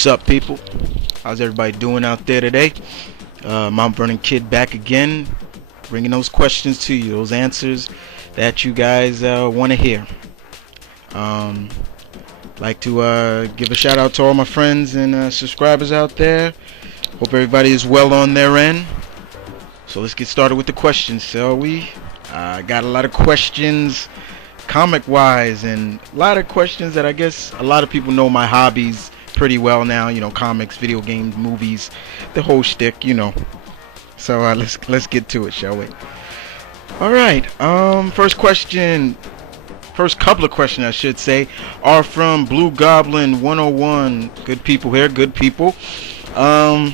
What's up, people? How's everybody doing out there today? Mount Vernon Kid back again, bringing those questions to you, those answers that you guys want to hear. Like to give a shout out to all my friends and subscribers out there. Hope everybody is well on their end. So let's get started with the questions, shall we? I got a lot of questions comic-wise, and a lot of questions that I guess a lot of people know my hobbies pretty well now. You know, comics, video games, movies, the whole shtick. You know. So let's get to it, shall we? All right. First couple of questions, I should say, are from Blue Goblin 101. Good people here. Good people. And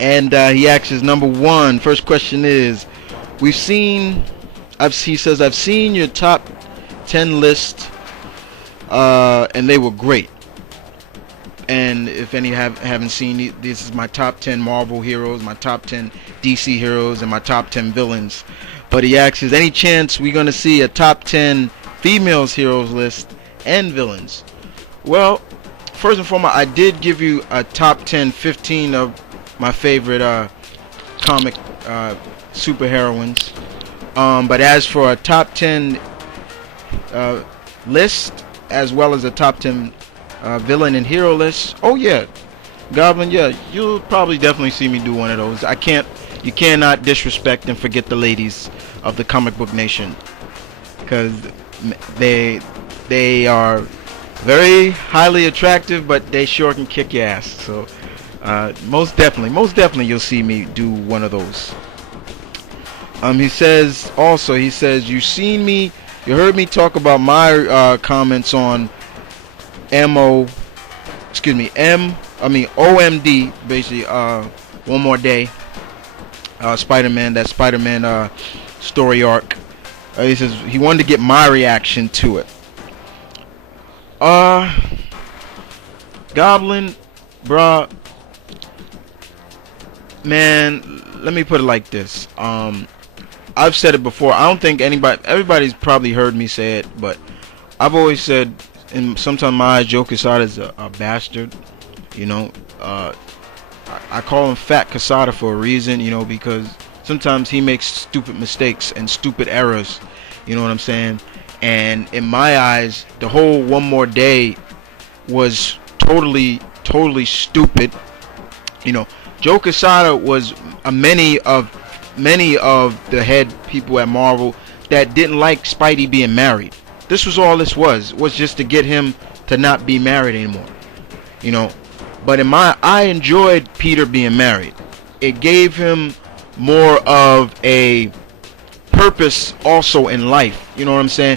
he asks his number one. First question is, he says, I've seen your top 10 list, and they were great. And if any haven't seen, this is my top 10 Marvel heroes, my top 10 DC heroes, and my top 10 villains. But he asks, is any chance we're going to see a top 10 females heroes list and villains? Well, first and foremost, I did give you a top 10, 15 of my favorite comic superheroines. But as for a top 10 list, as well as a top 10 villain and hero list, oh yeah, Goblin, yeah, you'll probably definitely see me do one of those. You cannot disrespect and forget the ladies of the comic book nation, because they are very highly attractive, but they sure can kick your ass. So most definitely you'll see me do one of those. He says you heard me talk about my comments on OMD, basically One More Day, Spider-Man story arc. He says he wanted to get my reaction to it. Goblin, bruh, man, let me put it like this. I've said it before. I don't think everybody's probably heard me say it, but I've always said, and sometimes my eyes, Joe Quesada is a bastard. You know, I call him Fat Quesada for a reason, you know, because sometimes he makes stupid mistakes and stupid errors. You know what I'm saying? And in my eyes, the whole One More Day was totally stupid. You know, Joe Quesada was many of the head people at Marvel that didn't like Spidey being married. This was all this was just to get him to not be married anymore. You know, but I enjoyed Peter being married. It gave him more of a purpose also in life. You know what I'm saying?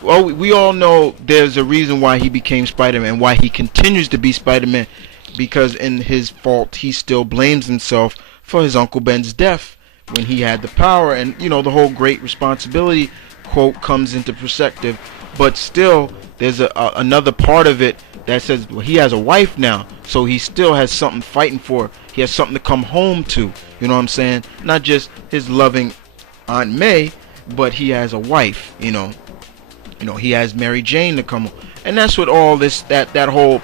Well, we all know there's a reason why he became Spider-Man, why he continues to be Spider-Man, because in his fault he still blames himself for his Uncle Ben's death when he had the power, and you know, the whole great responsibility quote comes into perspective. But still, there's another part of it that says, well, he has a wife now, so he still has something fighting for. He has something to come home to. You know what I'm saying? Not just his loving Aunt May, but he has a wife. You know, he has Mary Jane to come home, and that's what all this that whole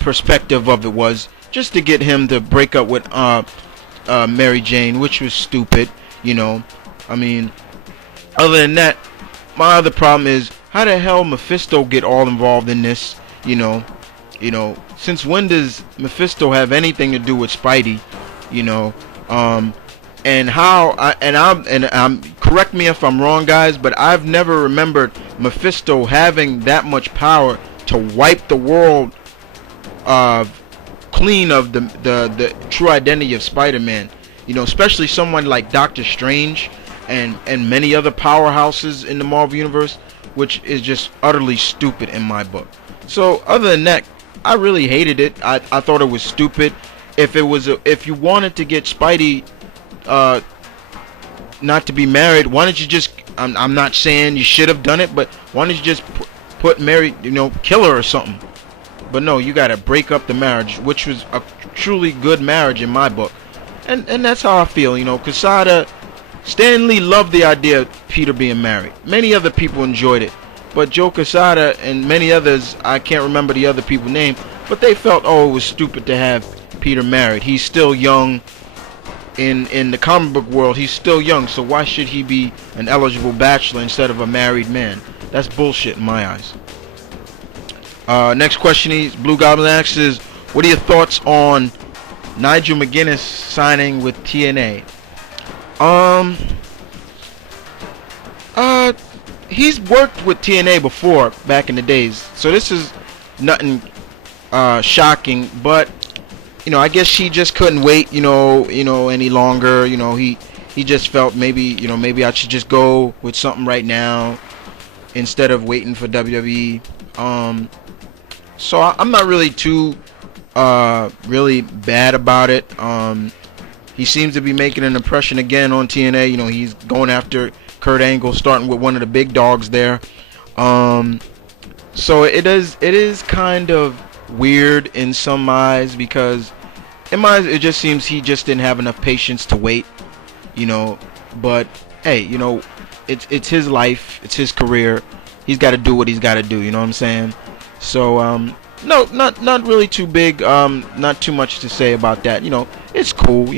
perspective of it was, just to get him to break up with Mary Jane, which was stupid. You know, I mean, other than that, my other problem is, how the hell Mephisto get all involved in this? You know, since when does Mephisto have anything to do with Spidey? You know, and I'm correct me if I'm wrong, guys, but I've never remembered Mephisto having that much power to wipe the world clean of the true identity of Spider-Man. You know, especially someone like Doctor Strange and many other powerhouses in the Marvel Universe, which is just utterly stupid in my book. So other than that, I really hated it. I thought it was stupid. If you wanted to get Spidey not to be married, why don't you just, I'm not saying you should have done it, but why don't you just put Mary, you know, kill her or something? But no, you gotta break up the marriage, which was a truly good marriage in my book. And that's how I feel. You know, Quesada, Stan Lee loved the idea of Peter being married. Many other people enjoyed it, but Joe Quesada and many others, I can't remember the other people's name, but they felt, oh, it was stupid to have Peter married. He's still young. In the comic book world, he's still young, so why should he be an eligible bachelor instead of a married man? That's bullshit in my eyes. Next question is Blue Goblin asks is, what are your thoughts on Nigel McGuinness signing with TNA? He's worked with TNA before back in the days, so this is nothing shocking, but I guess she just couldn't wait, any longer. He just felt maybe I should just go with something right now instead of waiting for WWE. So I'm not really too really bad about it. He seems to be making an impression again on TNA. He's going after Kurt Angle, starting with one of the big dogs there. So it is kind of weird in some eyes, because in my eyes it just seems he just didn't have enough patience to wait. But hey, it's his life, it's his career. He's got to do what he's got to do. You know what I'm saying? So no, not really too big. Not too much to say about that. It's cool.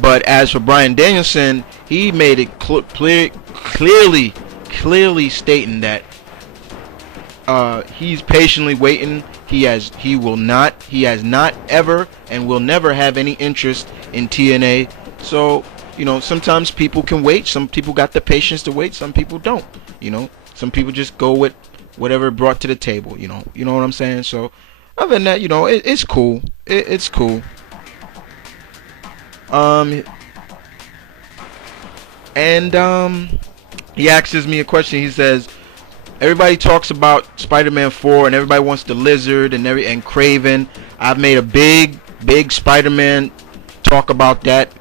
But as for Bryan Danielson, he made it clearly stating that he's patiently waiting. He has not ever and will never have any interest in TNA. So sometimes people can wait. Some people got the patience to wait. Some people don't. Some people just go with whatever brought to the table. You know what I'm saying? So other than that, it's cool. It's cool. He asks me a question. He says, everybody talks about Spider-Man 4 and everybody wants the Lizard and Kraven. I've made a big Spider-Man talk about that.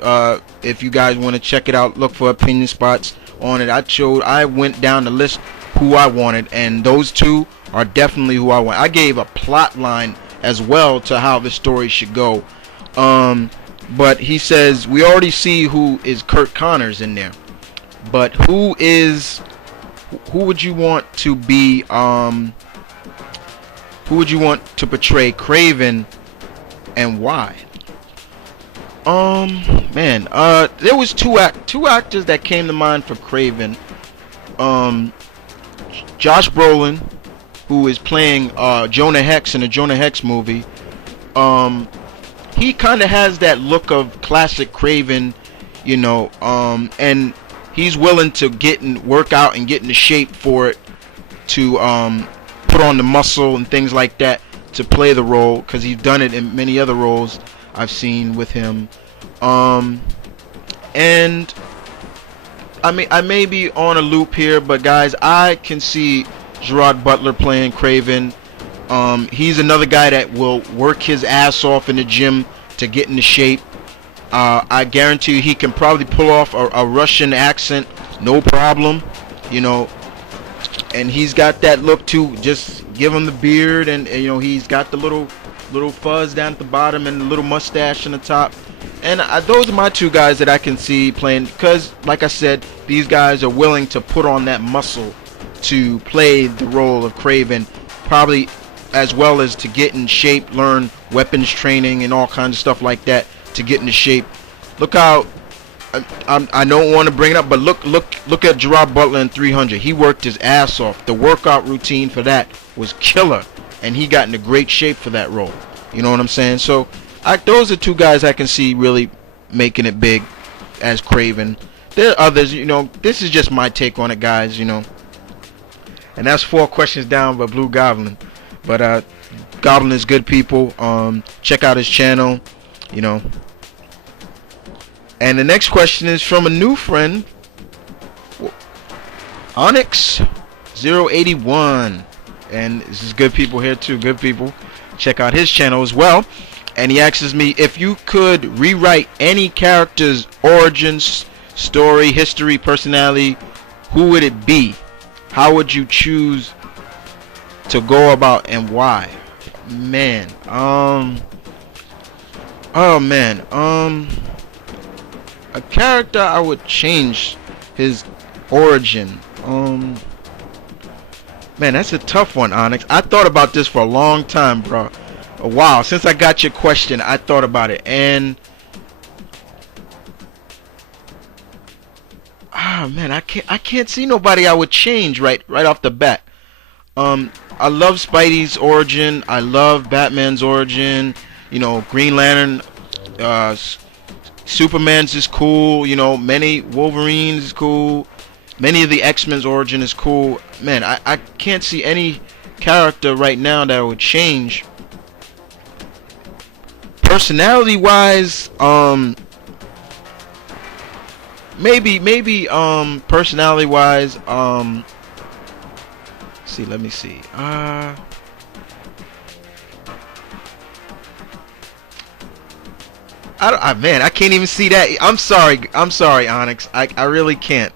If you guys want to check it out, look for opinion spots on it. I went down the list who I wanted, and those two are definitely who I want. I gave a plot line as well to how the story should go. But he says we already see who is Kurt Connors in there. But who would you want to be who would you want to portray Kraven, and why? Man, there was two actors that came to mind for Kraven. Josh Brolin, who is playing Jonah Hex in the Jonah Hex movie. He kind of has that look of classic Kraven, and he's willing to work out and get into shape for it, to put on the muscle and things like that to play the role, because he's done it in many other roles I've seen with him. And I may be on a loop here, but guys, I can see Gerard Butler playing Kraven. He's another guy that will work his ass off in the gym to get into shape. I guarantee you he can probably pull off a Russian accent, no problem, and he's got that look too. Just give him the beard, and he's got the little fuzz down at the bottom and the little mustache on the top. And those are my two guys that I can see playing, because like I said, these guys are willing to put on that muscle to play the role of Kraven, probably as well as to get in shape, learn weapons training and all kinds of stuff like that to get into shape. Look how I don't want to bring it up, but look at Gerard Butler in 300. He worked his ass off. The workout routine for that was killer, and he got into great shape for that role. You know what I'm saying? So those are two guys I can see really making it big as Kraven. There are others, this is just my take on it, guys, And that's 4 questions down by Blue Goblin. But Goblin is good people. Check out his channel, And the next question is from a new friend, Onyx081. And this is good people here too, good people. Check out his channel as well. And he asks me, if you could rewrite any character's origins, story, history, personality, who would it be? How would you choose to go about, and why? Man, a character I would change his origin. Man, that's a tough one, Onyx. I thought about this for a long time, bro. Wow, since I got your question, I thought about it, and man, I can't see nobody I would change right off the bat. I love Spidey's origin. I love Batman's origin. You know, Green Lantern, uh, Superman's is cool. You know, many Wolverines is cool. Many of the X-Men's origin is cool. Man, I can't see any character right now that I would change. Personality wise, maybe personality wise, see, let me see. Man, I can't even see that. I'm sorry, Onyx. I really can't.